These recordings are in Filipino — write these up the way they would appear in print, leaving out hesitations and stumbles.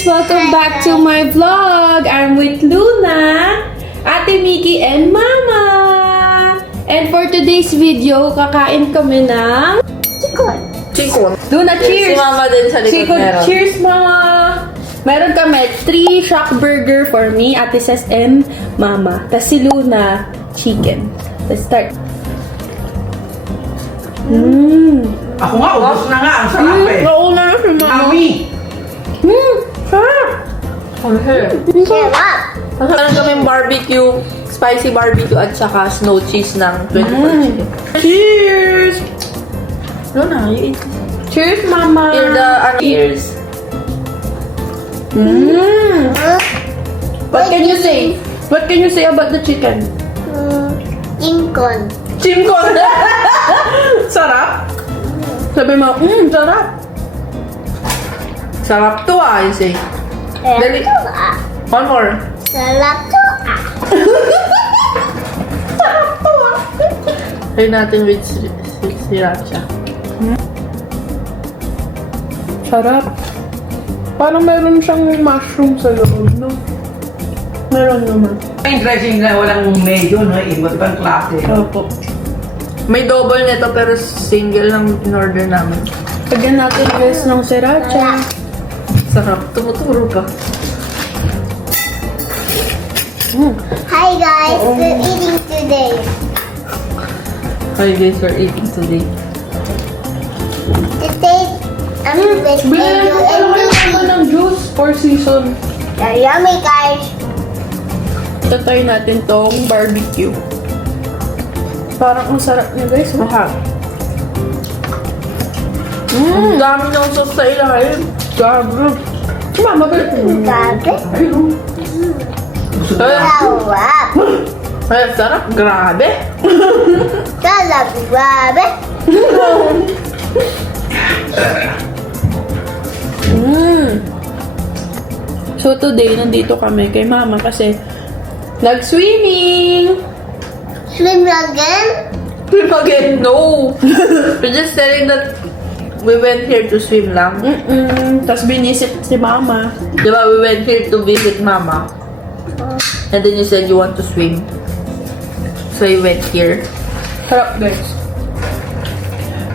guys! Welcome back to my vlog! I'm with Luna, Ate Miki, and Mama! And for today's video, kakain kami ng... Chicken. Luna, cheers! Si Mama din sa likod Chicken, meron. cheers, Mama! Meron kami 3 shock burger for me, Ate Ses, and Mama. Tapos si Luna, chicken. Let's start. Ako nga, ubos na nga. Ang sarap eh. Nauna na si Mama. Ami! Sarap! Meron kaming barbecue, spicy barbecue at saka snow cheese ng 24 chicken. Cheers! Luna, you eat. Cheers, Mama! You're the, cheers. What can you say? What can you say about the chicken? Chicken. Chinkon! Sarap! Sabi mo, sarap! Sarap to you say. Dali. One more. Sarap to Try natin with sriracha. Sarap. Parang meron siyang mushroom sa loob, no? Meron naman. Yung dressing na walang medyo, no? Iba't ibang klase. Opo. May double nito pero single lang in-order namin. Lagyan natin guys ng sriracha. Sarap. Tumuturo pa. Hi guys, we're eating today. How you guys are eating today? Today, I'm with Bilhin Edu ko and pala kayo Lucy. ng juice for season. They're yummy guys. Tatry natin tong barbecue. Parang ang sarap niya guys. Mahal. Ang dami ng sauce sa ilalim. Grabe. Mama, galit mo. Grabe. Sarap. Ay, sarap. Grabe. Sarap. Grabe. So today, nandito kami kay Mama kasi nag-swimming! Swim again? Swim again? No. We're just telling that we went here to swim lang. Tapos binisit si Mama. Diba, we went here to visit Mama. And then you said you want to swim. So you went here. Sarap guys.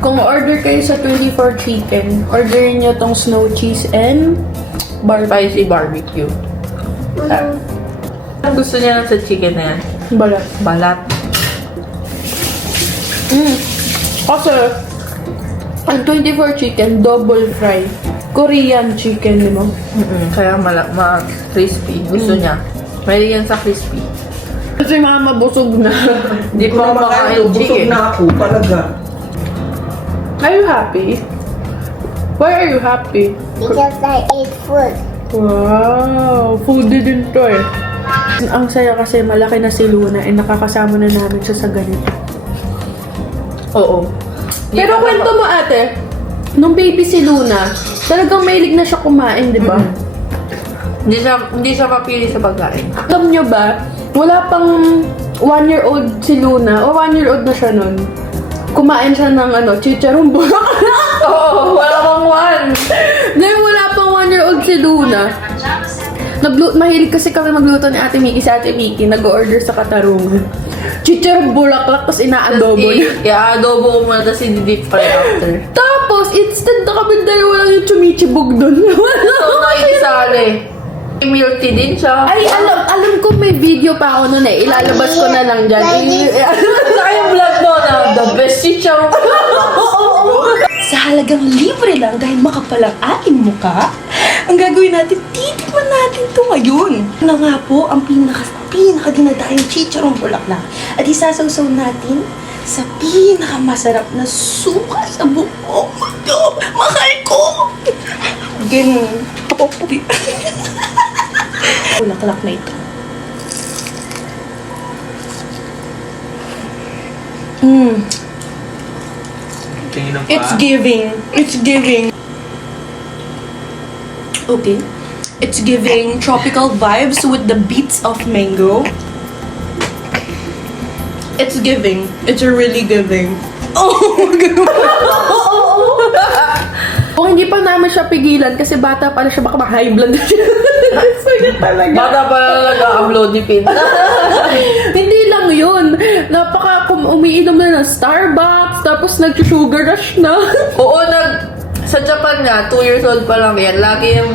Kung order kayo sa 24 Chicken, orderin nyo tong snow cheese and Spicy barbecue. Gusto niya lang sa chicken na yan. balat. Balat. Kasi, ang 24 Chicken, double fry. Korean chicken, di ba? Kaya crispy. Gusto niya. May yan sa crispy. Kasi Mama, busog na. Hindi pa ako makain Busog chicken. na ako talaga. Are you happy? Why are you happy? Because I ate food. Wow! Foodie din to eh. Ang saya kasi malaki na si Luna eh nakakasama na namin siya sa ganito. Oo. Pero kwento mo ate, nung baby si Luna, talagang mahilig na siya kumain, di ba? Hindi siya mapili sa pagkain. Alam nyo ba, wala pang 1-year-old si Luna, o 1-year-old na siya nun. Kumain siya ng chicharong bulaklak. Oo, wala pang one. Dahil wala pang 1-year-old si Luna. Mahilig kasi kami magluto ni Ate Miki sa Ate Miki. Nag-order sa Katarungan. Chicharong bulaklak, tapos inaadobo niya. I-adobo ko muna, tapos i-deep fry after. Tapos, instant na kami dalawa lang yung chumichibog doon. So, nakikisali. Milk tea din siya. Ay, alam ko may video pa ako noon eh. Ilalabas ko na lang dyan. Saka yung vlog mo na the best teacher. Sa halagang libre lang dahil makapal ang ating muka, ang gagawin natin, titikman natin to ngayon. Na nga po, ang pinaka-dinadayang chicharong bulaklak. At isasawsaw natin sa pinakamasarap na suka sa buong mundo. Mahal ko! Ganun. Bulaklak na ito. It's giving. It's giving. Okay. It's giving tropical vibes with the beats of mango. It's giving. It's really giving. Oh, Kung hindi pa namin siya pigilan kasi bata pa na siya, baka ma-high blood na siya. So yun talaga. Bata pa lang nag-uploadipin. Hindi lang yun. Umiinom na ng Starbucks, tapos nag-sugar rush na. Oo, sa Japan nga, 2 years old pa lang yan, lagi yung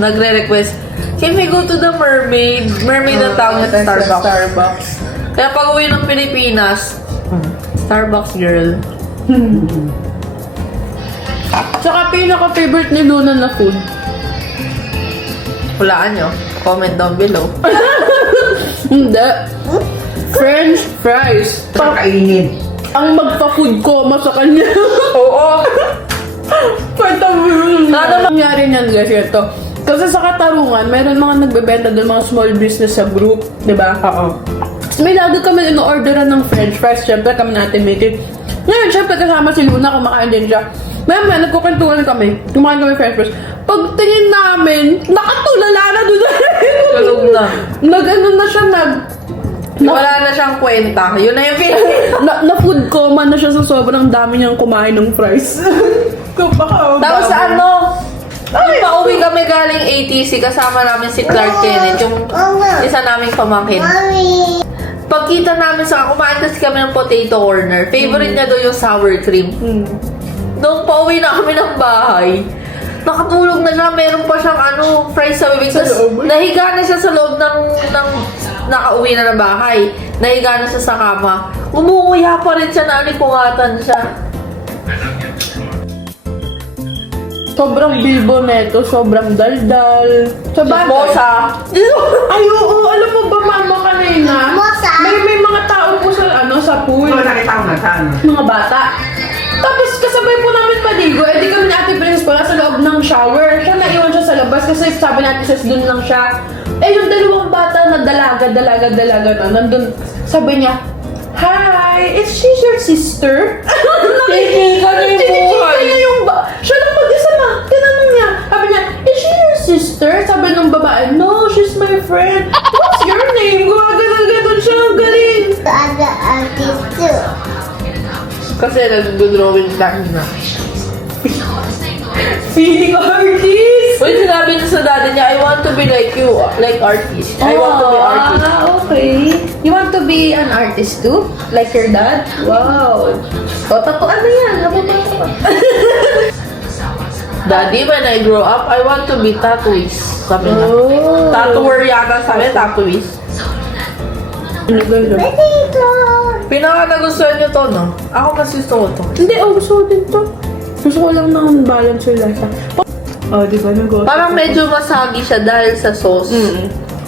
nagre-request, can we go to the mermaid? Mermaid ang tawag na Starbucks. Kaya pag uwi ng Pilipinas, Starbucks girl. Tsaka pinaka-favorite ni Luna na food. Hulaan nyo. Comment down below. Hindi. French fries. Kainin. Ang magpa-food coma sa kanya. Oo. Nada mangyari niyan guys ito. Kasi sa Katarungan, meron mga nagbebenta doon, mga small business sa group, di ba? Oo. May lagi kami ino-orderan ng French fries. Siyempre kami natin make it. Ngayon, siyempre kasama si Luna, kumakain din siya. Maya, nagkukwentuhan kami. Kumakain kami French fries. Pagtingin namin, nakatulala na doon. Tulog na. Nag-ano na siya, Wala na siyang kwenta. Yun na yung feeling. na food coma na siya sa sobrang dami niyang kumain ng fries. Tapos nung pauwi kami galing ATC, kasama namin si Clark Kenneth, yung isa naming pamangkin. Mommy. Pagkita namin kumain kasi kami ng potato corner. Favorite niya doon yung sour cream. Nung pauwi na kami ng bahay, nakatulog na siya, meron pa siyang fries sa bibig. Tapos nahiga na siya sa loob ng nakauwi na ng bahay. Nahiga na siya sa kama. Umuuya pa rin siya, naalipungatan siya. Sobrang bilbo neto, sobrang daldal. Sa Chismosa. Ay, oo, alam mo ba mama kanina? Chismosa. May mga tao po sa pool. Ito nakita ko na sa ano. Mga bata. Tapos kasabay po namin maligo, di kami ni Ate Princess pala sa loob ng shower. Siya naiwan siya sa labas kasi sabi natin sis doon lang siya. Yung dalawang bata na dalaga na, nandun, sabi niya, hi, is she your sister? Kiki, kami buhay. Siya lang mag-isa na, tinanong niya. Sabi niya, is she your sister? Sabi ng babae, no, she's my friend. What's your name? Gumaganon siya, ang galing. Other aunties too. Kasi nag-drawing tayo na. Feeling artist. Wait, sinabi niya sa daddy niya, I want to be like you, like artist. I want to be artist. Okay. You want to be an artist too? Like your dad? Wow. O, ano yan? Daddy, when I grow up, I want to be tattooist. Sabi niya. Oh. Tattooer yata sabi, tattooist. Potato. Pinaka nagustuhan niyo to, no? Ako mas gusto ko to. Hindi, gusto ko din to. Gusto ko lang ng balance yung lasa. Di ba? Parang medyo masagi siya dahil sa sauce.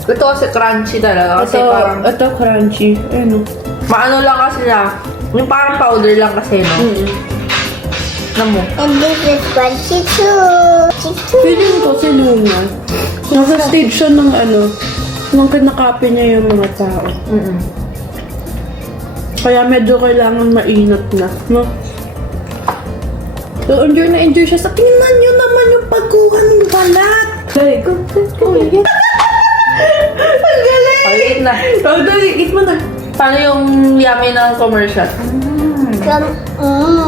Ito kasi crunchy talaga. Kasi parang, ito crunchy. Ano? maano lang kasi siya. Yung parang powder lang kasi, no? Namo. And this is crunchy too. Feeling ko si Luna. Nasa stage siya ng nung kinakapi niya yung mga tao. Kaya medyo kailangan mainat na, no? So, enjoy siya. Tingnan nyo naman yung pagkuha ng balat. Galing. Ang galing! Ay, eat na. Dali, eat mo na. Paano yung yummy ng commercial?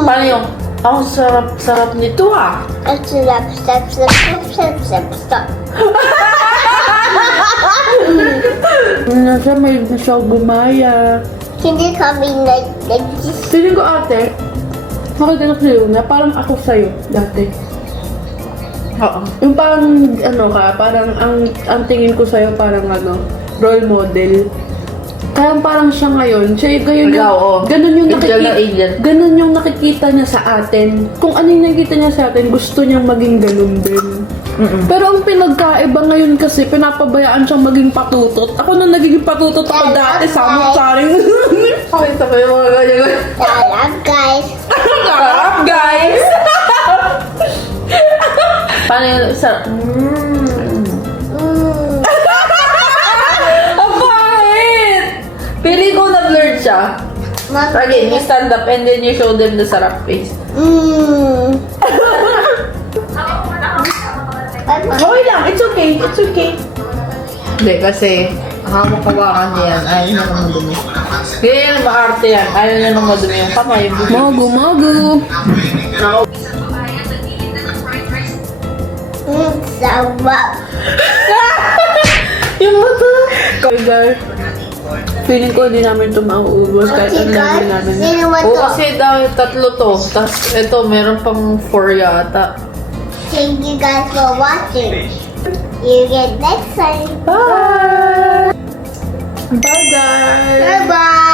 Paano yung, sarap nito ah. Stop. Nasa may siya gumaya. Can you come in like this? Feeling ko ate, makaganak si Luna, parang ako sa'yo dati. Oo. Yung parang, parang ang tingin ko sa'yo parang role model. Kaya parang siya ngayon, ganun yung nakikita niya sa atin. Kung ano yung nakikita niya sa atin, gusto niyang maging ganun din. Pero ang pinagkaiba ngayon kasi, pinapabayaan siyang maging patutot. Ako na nagiging patutot ako dati, samot-saring. Pakita ko yung mga ganyan. Sarap, guys. Sarap, guys! Paano yung sarap? Ang pangit! Pili ko na-blurred siya. Again, you stand up and then you show them the sarap face. Okay lang, it's okay. Hindi, kasi hamak-hawakan niya yan. Ayaw niya nang madumi. Kaya yan, maarte yan. Ayaw niya nang madumi yung kamay. Yung buhok. Mago. Sarap. Yung mata! Okay guys, feeling ko hindi namin ito mauubos kahit ano gagawin namin. Sino ba Oo, to? kasi dahil 3 to. Tapos ito, meron pang 4 yata. Thank you guys for watching. You get next time. Bye! Bye guys! Bye-bye.